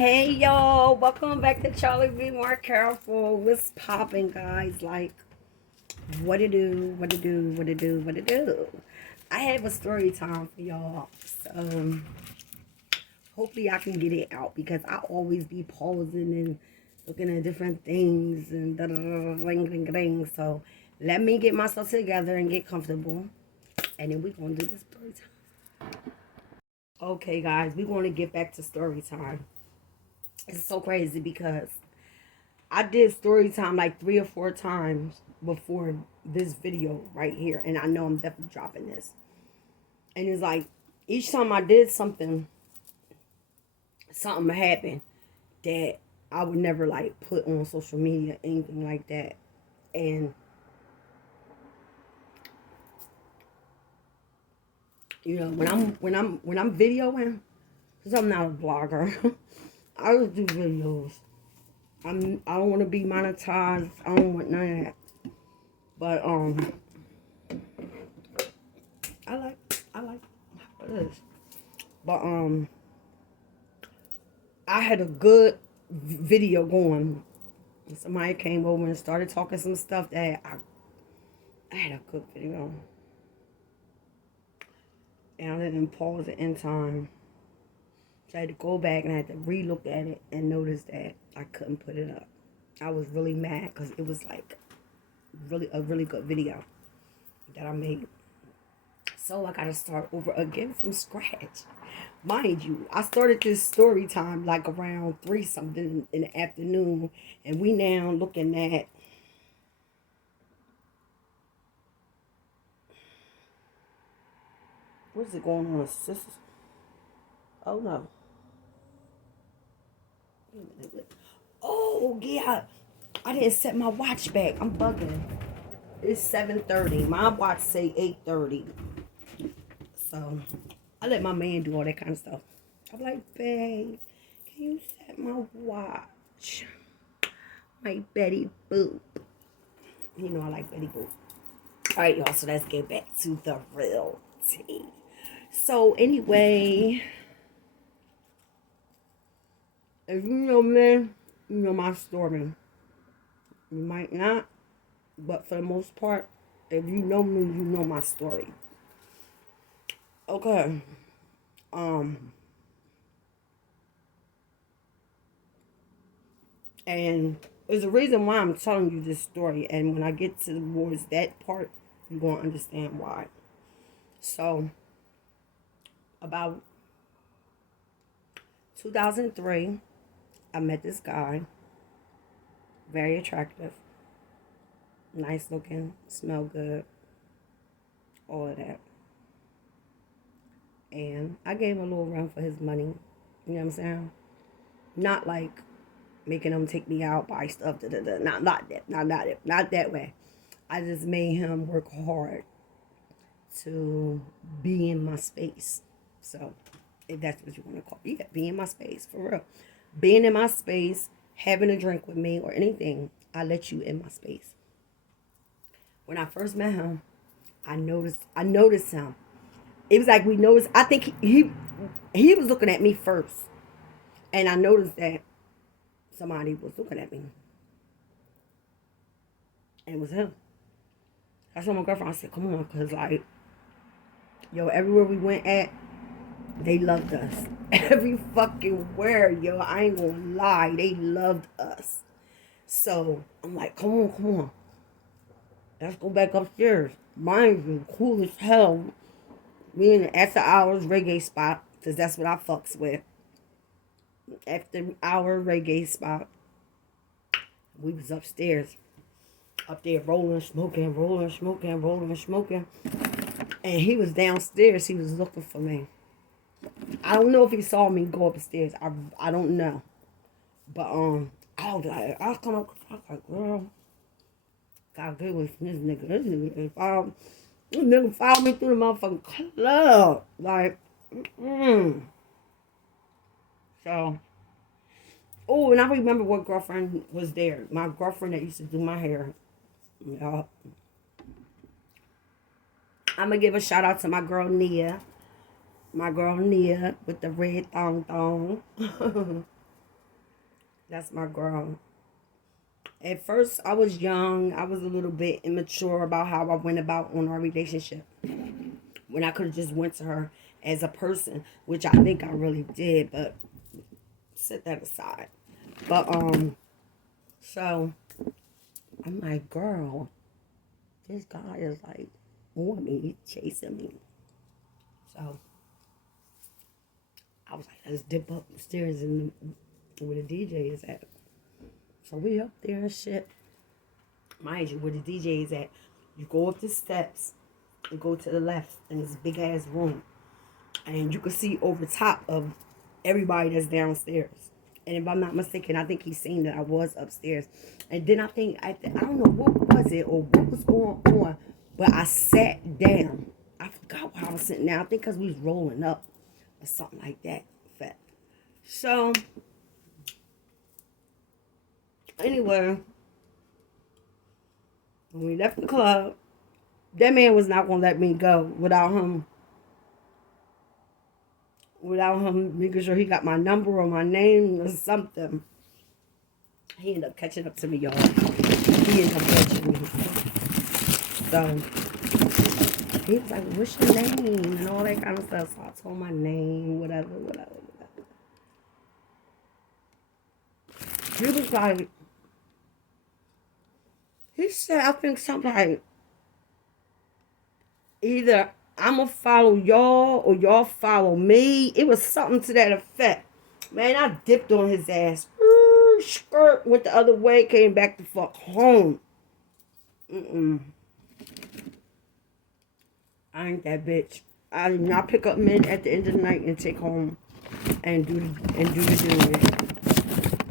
Hey y'all, welcome back to Charlie Be More Careful. What's popping, guys? Like, what to do, what to do, what to do, what to do. I have a story time for y'all, so hopefully I can get it out because I always be pausing and looking at different things and da da da da ring ring ring. So let me get myself together and get comfortable, and then we're gonna do the story time. Okay, guys, we're gonna get back to story time. It's so crazy because I did story time like 3 or 4 times before this video right here, and I know I'm definitely dropping this. And it's like each time I did something, something happened that I would never like put on social media, anything like that. And when I'm videoing, because I'm not a blogger, I just do videos. I don't want to be monetized. I don't want none of that. But I like this. But I had a good video going. Somebody came over and started talking some stuff that I had a good video. And I didn't pause it in time. So I had to go back and I had to re-look at it and notice that I couldn't put it up. I was really mad because it was like a really good video that I made. So I gotta start over again from scratch. Mind you, I started this story time like around 3 something in the afternoon, and we now looking at what's it going on, sis? Oh no. Oh yeah. I didn't set my watch back. I'm bugging. It's 7:30. My watch say 8:30. So I let my man do all that kind of stuff. I'm like, babe, can you set my watch? My Betty Boop. You know I like Betty Boop. Alright, y'all, so let's get back to the real tea. So anyway, if you know me, you know my story. You might not, but for the most part, if you know me, you know my story. Okay. Um and there's a reason why I'm telling you this story, and when I get towards that part, you're gonna understand why. So about 2003, I met this guy, very attractive, nice looking, smell good, all of that. And I gave him a little run for his money. You know what I'm saying? Not like making him take me out, buy stuff, da, da, da. Not that way. I just made him work hard to be in my space. So, if that's what you want to call it, yeah, be in my space for real. Being in my space, having a drink with me or anything, I let you in my space. When I first met him, I noticed him. It was like we noticed. I think he was looking at me first, and I noticed that somebody was looking at me, and it was him. I told my girlfriend, I said, "Come on, cause like, yo, everywhere we went at, they loved us. Every fucking where, yo, I ain't gonna lie, they loved us." So I'm like, "Come on, come on, let's go back upstairs." Mind you, cool as hell. We in the after hours reggae spot, cause that's what I fucks with. After hour reggae spot. We was upstairs, up there rolling, smoking, rolling, smoking, rolling, smoking. And he was downstairs. He was looking for me. I don't know if he saw me go upstairs. I don't know. But I was like, I come up, I was like, girl, gotta get with this nigga. This nigga followed me through the motherfucking club. Like, So, oh, and I remember what girlfriend was there. My girlfriend that used to do my hair. Yeah. I'm gonna give a shout out to my girl Nia. My girl Nia with the red thong thong. That's my girl. At first, I was young. I was a little bit immature about how I went about on our relationship. When I could have just went to her as a person, which I think I really did, but set that aside. But so I'm like, girl, this guy is like on me, he's chasing me. So I was like, let's dip upstairs and where the DJ is at. So we up there and shit. Mind you, where the DJ is at, you go up the steps, you go to the left, and it's a big ass room. And you can see over top of everybody that's downstairs. And if I'm not mistaken, I think he's seen that I was upstairs. And then I don't know what was it or what was going on, but I sat down. I forgot why I was sitting down. I think because we was rolling up or something like that. So, anyway, when we left the club, that man was not going to let me go without him making sure he got my number or my name or something. He ended up catching up to me, y'all. He ended up catching me. So, he was like, what's your name? And all that kind of stuff. So I told my name, whatever. He was like, he said, I think something like, either I'm going to follow y'all or y'all follow me. It was something to that effect. Man, I dipped on his ass. Skirt went the other way, came back the fuck home. I ain't that bitch. I do not pick up men at the end of the night and take home and do the do.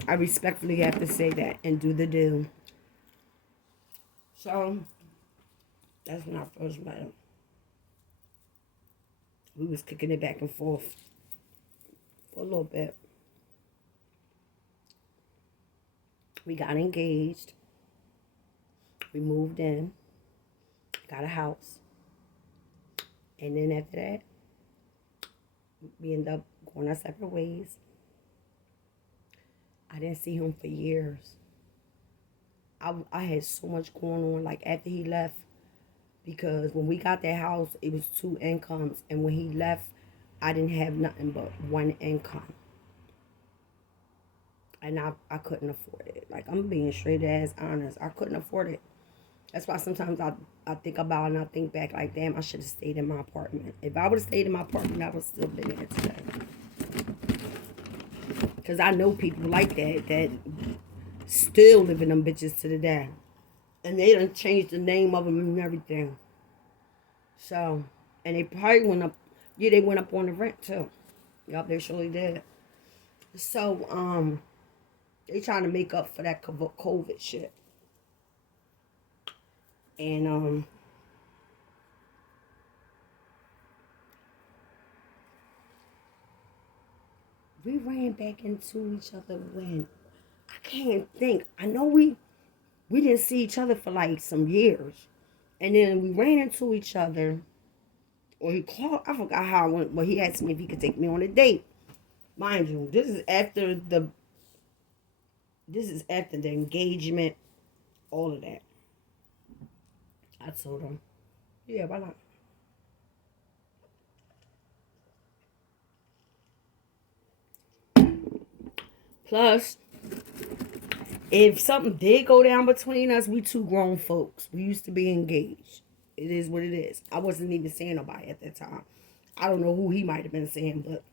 I respectfully have to say that and do the do. So that's when I first met him. We was kicking it back and forth for a little bit. We got engaged. We moved in. Got a house. And then after that, we ended up going our separate ways. I didn't see him for years. I had so much going on, like, after he left. Because when we got that house, it was 2 incomes. And when he left, I didn't have nothing but 1 income. And I couldn't afford it. Like, I'm being straight ass honest. I couldn't afford it. That's why sometimes I think about it and I think back like, damn, I should have stayed in my apartment. If I would have stayed in my apartment, I would still been here today. Because I know people like that still live in them bitches to the day. And they done changed the name of them and everything. So, and they probably went up, they went up on the rent too. Yup, they surely did. So, they trying to make up for that COVID shit. And, we ran back into each other when, I can't think. I know we didn't see each other for like some years. And then we ran into each other. Or he called, I forgot how I went, but he asked me if he could take me on a date. Mind you, this is after the engagement, all of that. I told him, yeah, why not? Plus, if something did go down between us, we 2 grown folks. We used to be engaged. It is what it is. I wasn't even seeing nobody at that time. I don't know who he might have been seeing, but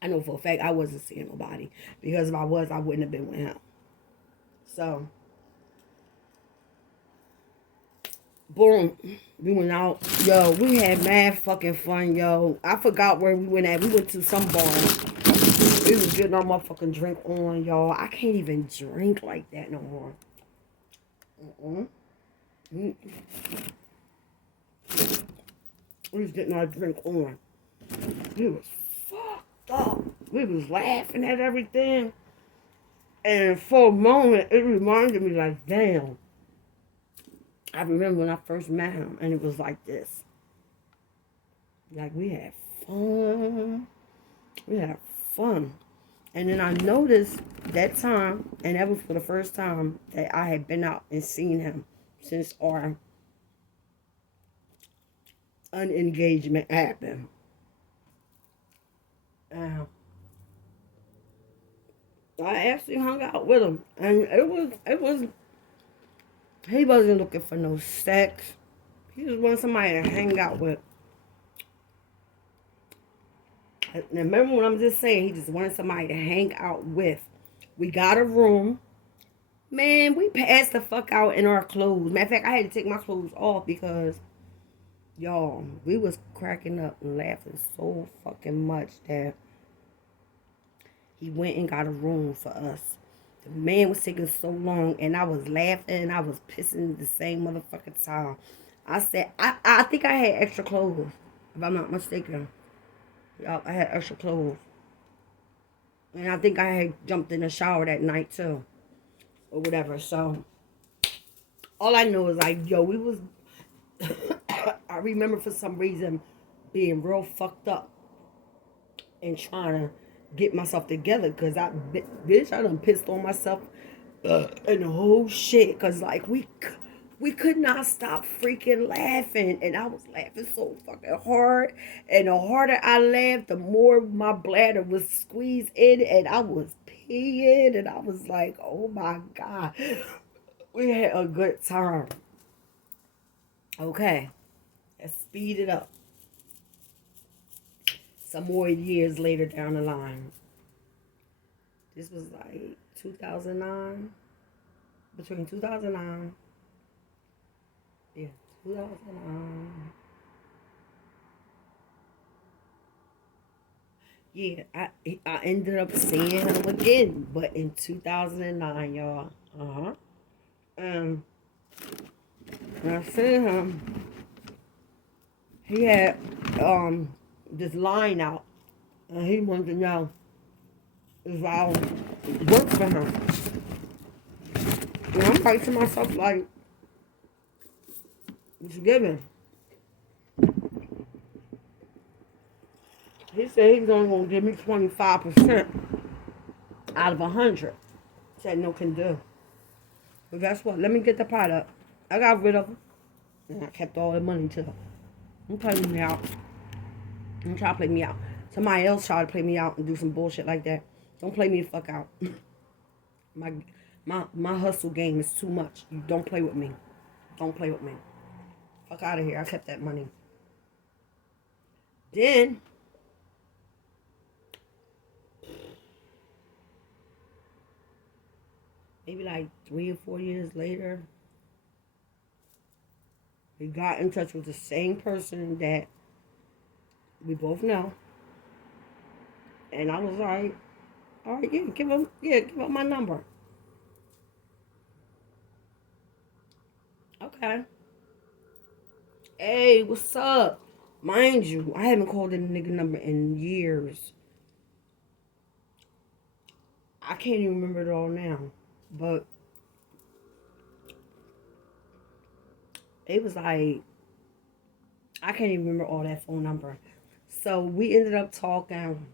I know for a fact I wasn't seeing nobody. Because if I was, I wouldn't have been with him. So, boom. We went out. Yo, we had mad fucking fun, yo. I forgot where we went at. We went to some bar. We was getting our motherfucking drink on, y'all. I can't even drink like that no more. We was getting our drink on. We was fucked up. We was laughing at everything. And for a moment, it reminded me like, damn. I remember when I first met him, and it was like this. Like, we had fun. We had fun. And then I noticed that time, and that was for the first time that I had been out and seen him since our unengagement happened. Uh, I actually hung out with him, and he wasn't looking for no sex. He just wanted somebody to hang out with. And remember what I'm just saying? He just wanted somebody to hang out with. We got a room. Man, we passed the fuck out in our clothes. Matter of fact, I had to take my clothes off because, y'all, we was cracking up and laughing so fucking much that he went and got a room for us. The man was taking so long, and I was laughing and I was pissing at the same motherfucking time. I said, I think I had extra clothes, if I'm not mistaken. Y'all, I had extra clothes. And I think I had jumped in the shower that night too. Or whatever. So all I know is like, yo, we was I remember for some reason being real fucked up and trying to get myself together because bitch, I done pissed on myself and the whole shit because like we could not stop freaking laughing, and I was laughing so fucking hard, and the harder I laughed, the more my bladder was squeezed in, and I was peeing, and I was like, oh my god, we had a good time. Okay, let's speed it up. Some more years later down the line. This was like 2009. Between 2009. Yeah, 2009. Yeah, I ended up seeing him again, but in 2009, y'all. Uh-huh. And when I seen him, he had this line out, and he wanted to know if I work for him. And I'm like to myself, like, what you giving? He said he's only gonna give me 25% out of 100. Said no can do. But guess what? Let me get the pot up. I got rid of him, and I kept all the money too. Don't play me out. Don't try to play me out. Somebody else try to play me out and do some bullshit like that. Don't play me the fuck out. my my hustle game is too much. You don't play with me. Don't play with me. Fuck out of here. I kept that money. Then maybe like 3 or 4 years later, we got in touch with the same person that we both know. And I was like, all right, give him my number. Okay. Hey, what's up? Mind you, I haven't called in a nigga number in years. I can't even remember it all now. But it was like, I can't even remember all that phone number. So we ended up talking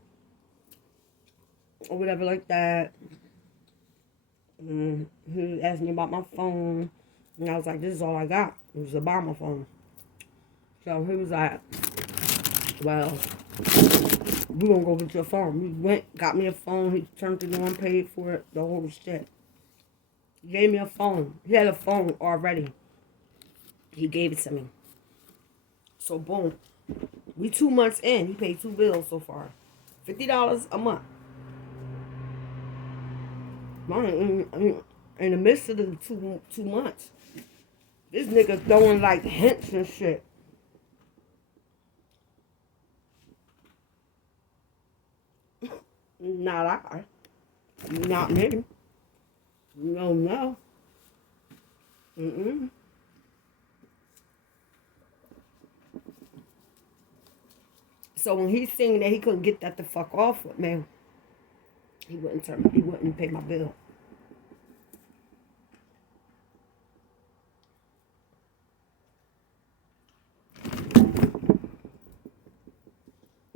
or whatever like that. He asked me about my phone. And I was like, this is all I got. It was a Obama phone. So he was like, well, we gonna go get your phone. We went, got me a phone. He turned it on, paid for it, the whole shit. He gave me a phone. He had a phone already. He gave it to me. So boom. We 2 months in. He paid 2 bills so far. $50 a month. In the midst of the 2 months, this nigga throwing like hints and shit. Not I. Not me. No, no. Mm-mm. So when he seen that he couldn't get that the fuck off with me, he wouldn't pay my bill.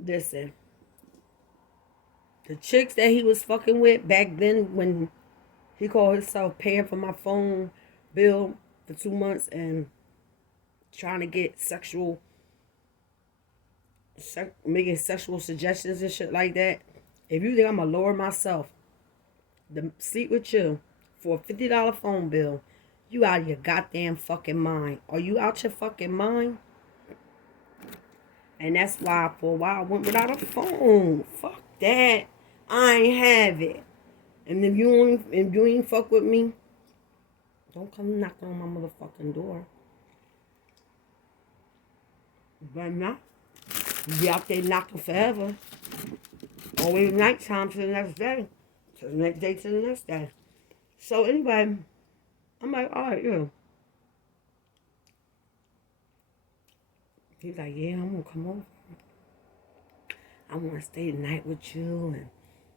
Listen. The chicks that he was fucking with back then when he called himself paying for my phone bill for 2 months and trying to get making sexual suggestions and shit like that. If you think I'm gonna lower myself to sleep with you for a $50 phone bill, you out of your goddamn fucking mind. Are you out your fucking mind? And that's why for a while I went without a phone. Fuck that. I ain't have it. And if you ain't fuck with me, don't come knocking on my motherfucking door. But not. You be out there knocking forever. Always nighttime to the next day. To the next day to the next day. So anyway, I'm like, all right, yeah. He's like, yeah, I'm gonna come over. I wanna stay the night with you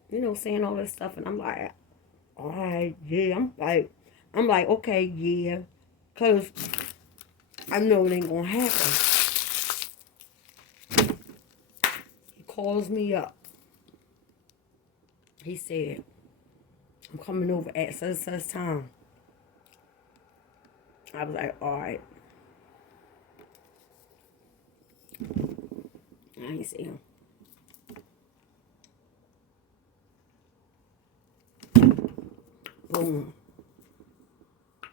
and saying all this stuff, and I'm like, all right, yeah. I'm like, okay, yeah. Cause I know it ain't gonna happen. He calls me up. He said, I'm coming over at such time. I was like, all right. I ain't see him. Boom.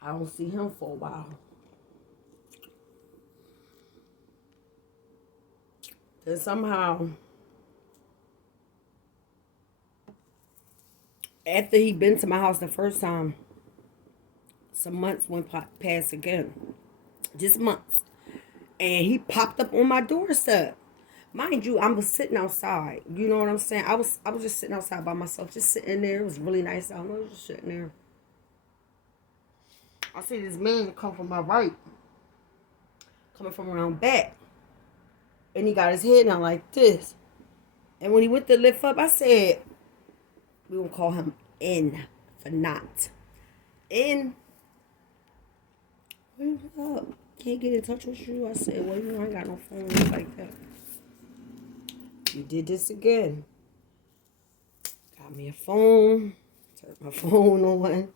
I don't see him for a while. Then somehow, after he been to my house the first time, some months went past again. Just months. And he popped up on my doorstep. Mind you, I was sitting outside. You know what I'm saying? I was just sitting outside by myself, just sitting there. It was really nice out. I was just sitting there. I see this man come from my right, coming from around back. And he got his head down like this. And when he went to lift up, I said, we gonna call him N for not. N, where's up? Can't get in touch with you. I said, well, I ain't got no phone like that. You did this again. Got me a phone. Turned my phone on.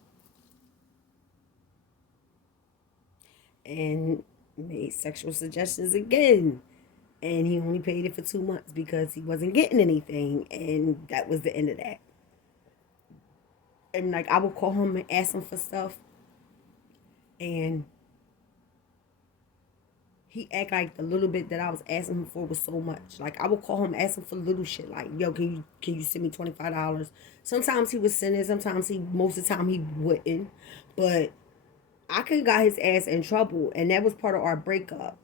And made sexual suggestions again. And he only paid it for 2 months because he wasn't getting anything. And that was the end of that. And like I would call him and ask him for stuff. And he act like the little bit that I was asking him for was so much. Like I would call him asking for little shit. Like, yo, can you send me $25? Sometimes he would send it. Sometimes most of the time he wouldn't. But I could got his ass in trouble, and that was part of our breakup.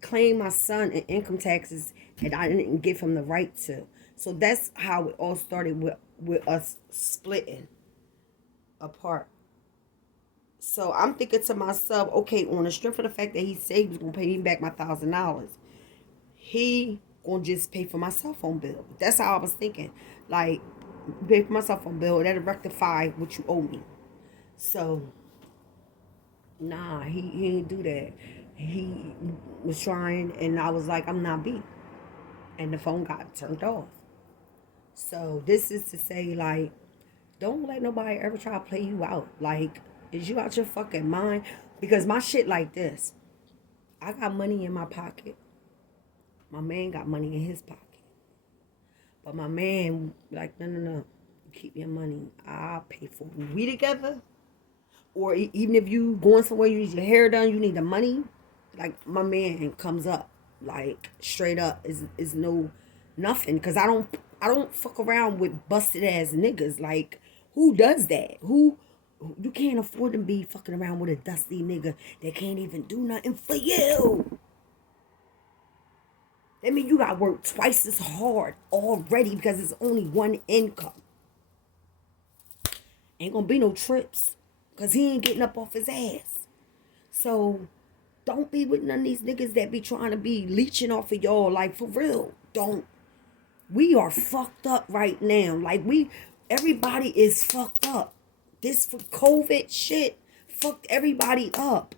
Claimed my son in income taxes that I didn't give him the right to. So that's how it all started with us splitting apart. So I'm thinking to myself, okay, on the strength of the fact that he said he was gonna pay me back my $1,000, he gonna just pay for my cell phone bill. That's how I was thinking. Like, pay for my cell phone bill, that'll rectify what you owe me. So, nah, he didn't do that. He was trying, and I was like, I'm not beat. And the phone got turned off. So this is to say, like, don't let nobody ever try to play you out. Like, is you out your fucking mind? Because my shit like this. I got money in my pocket. My man got money in his pocket. But my man, like, no. Keep your money. I'll pay for it. We together. Or even if you going somewhere, you need your hair done, you need the money. Like, my man comes up. Like, straight up. Is no nothing. Because I don't fuck around with busted ass niggas. Like, who does that? You can't afford to be fucking around with a dusty nigga that can't even do nothing for you. That means you gotta work twice as hard already because it's only one income. Ain't gonna be no trips because he ain't getting up off his ass. So don't be with none of these niggas that be trying to be leeching off of y'all. Like, for real. Don't. We are fucked up right now. Like, everybody is fucked up. This for COVID shit fucked everybody up.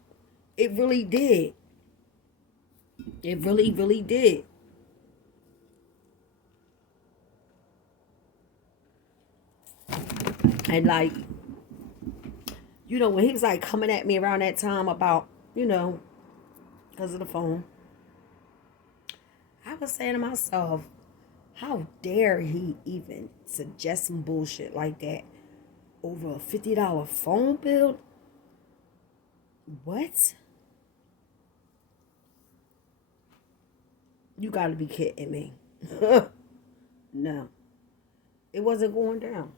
It really did. It really did. And like, when he was like coming at me around that time about, because of the phone, I was saying to myself, how dare he even suggest some bullshit like that over a $50 phone bill? What? You gotta be kidding me. No. It wasn't going down.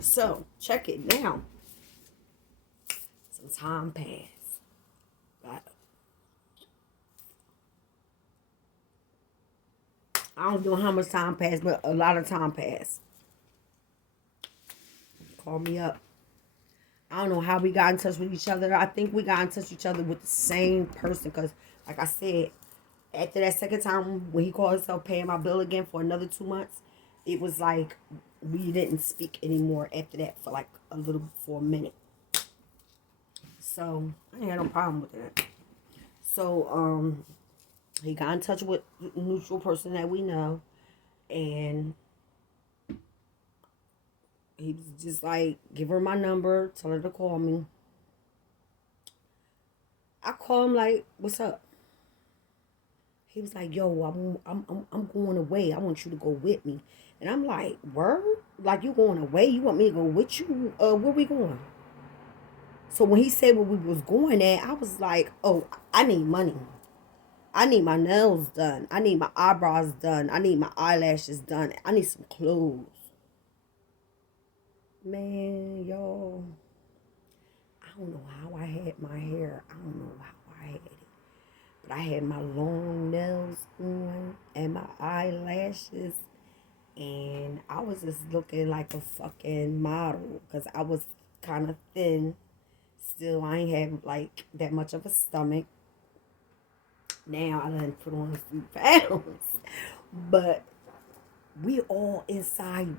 So, check it now. Some time passed. I don't know how much time passed, but a lot of time passed. Call me up. I don't know how we got in touch with each other. I think we got in touch with each other with the same person. Because, like I said, after that second time when he called himself paying my bill again for another 2 months, it was like we didn't speak anymore after that for a minute. So, I ain't had no problem with that. So, he got in touch with a neutral person that we know. And he was just like, give her my number, tell her to call me. I call him like, what's up? He was like, yo, I'm going away. I want you to go with me. And I'm like, word? Like, you going away? You want me to go with you? Where we going? So when he said where we was going at, I was like, oh, I need money. I need my nails done. I need my eyebrows done. I need my eyelashes done. I need some clothes. Man, y'all, I don't know how I had my hair. I don't know how I had it. But I had my long nails on and my eyelashes. And I was just looking like a fucking model. Because I was kind of thin. Still, I ain't have like that much of a stomach. Now I done put on a few pounds. But we all inside.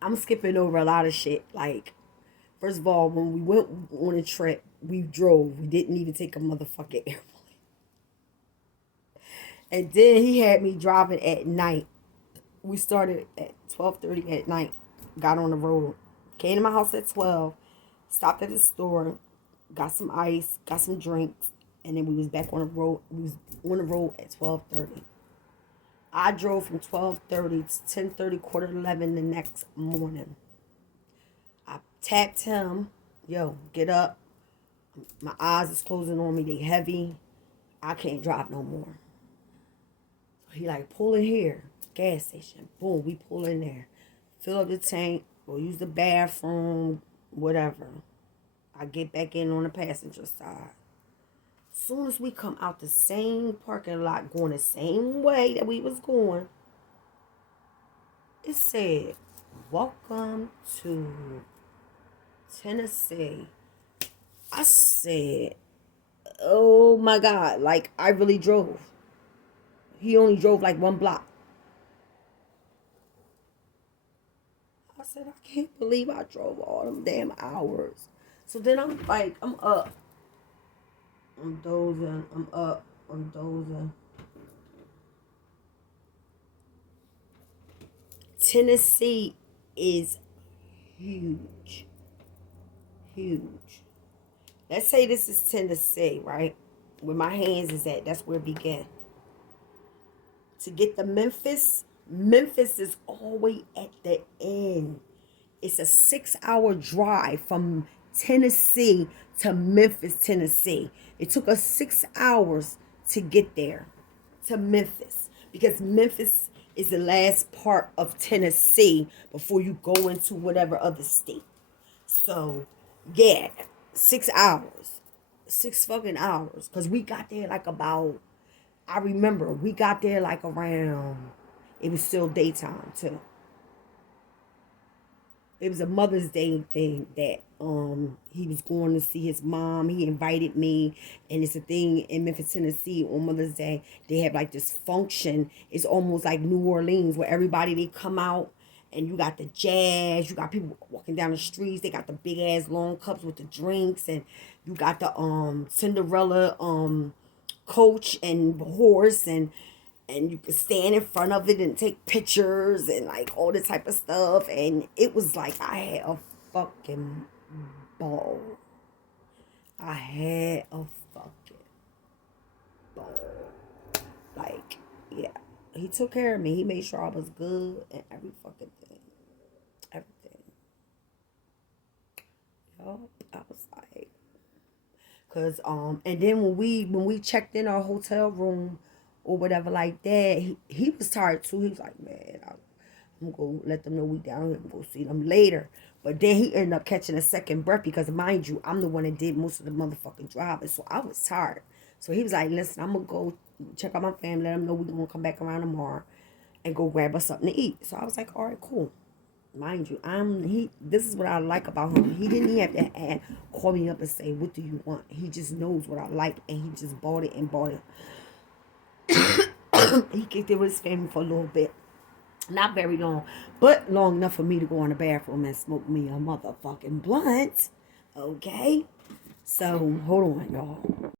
I'm skipping over a lot of shit. Like, first of all, when we went on a trip, we drove. We didn't even take a motherfucking airplane. And then he had me driving at night. We started at 12:30 at night. Got on the road. Came to my house at 12. Stopped at the store. Got some ice. Got some drinks. And then we was back on the road. We was on the road at 12:30. I drove from 12:30 to 10:30, 11:15 the next morning. I tapped him. Yo, get up. My eyes is closing on me. They heavy. I can't drive no more. He like, pull in here. Gas station. Boom, we pull in there. Fill up the tank. Go use the bathroom. Whatever. I get back in on the passenger side. Soon as we come out the same parking lot, going the same way that we was going, it said, welcome to Tennessee. I said, oh my God, like I really drove. He only drove like one block. I said, I can't believe I drove all them damn hours. So then I'm like, I'm up. I'm dozing. I'm up. I'm dozing. Tennessee is huge. Huge. Let's say this is Tennessee, right? Where my hands is at. That's where it began. To get to Memphis, Memphis is all the way at the end. It's a 6-hour drive from Tennessee to Memphis, Tennessee. It took us 6 hours to get there to Memphis because Memphis is the last part of Tennessee before you go into whatever other state. So, yeah, 6 hours. 6 fucking hours. Because we got there like about, I remember, we got there like around, it was still daytime too. It was a Mother's Day thing that he was going to see his mom. He invited me, and it's a thing in Memphis, Tennessee on Mother's Day. They have like this function. It's almost like New Orleans where everybody they come out and you got the jazz, you got people walking down the streets, they got the big ass long cups with the drinks, and you got the Cinderella coach and horse, and and you could stand in front of it and take pictures and like all this type of stuff. And it was like I had a fucking ball. I had a fucking ball. Like, yeah. He took care of me. He made sure I was good and every fucking thing. Everything. Yup. I was like, cause and then when we checked in our hotel room or whatever like that, he was tired too. He was like, man, I'm gonna let them know we down here and go see them later. But then he ended up catching a second breath because, mind you, I'm the one that did most of the motherfucking driving, so I was tired. So he was like, listen, I'm gonna go check out my family, let them know we're gonna come back around tomorrow and go grab us something to eat. So I was like, all right, cool. Mind you, this is what I like about him. He didn't even have to call me up and say, what do you want? He just knows what I like, and he just bought it and bought it. He kicked it with his family for a little bit. Not very long, but long enough for me to go in the bathroom and smoke me a motherfucking blunt. Okay? So, hold on, y'all.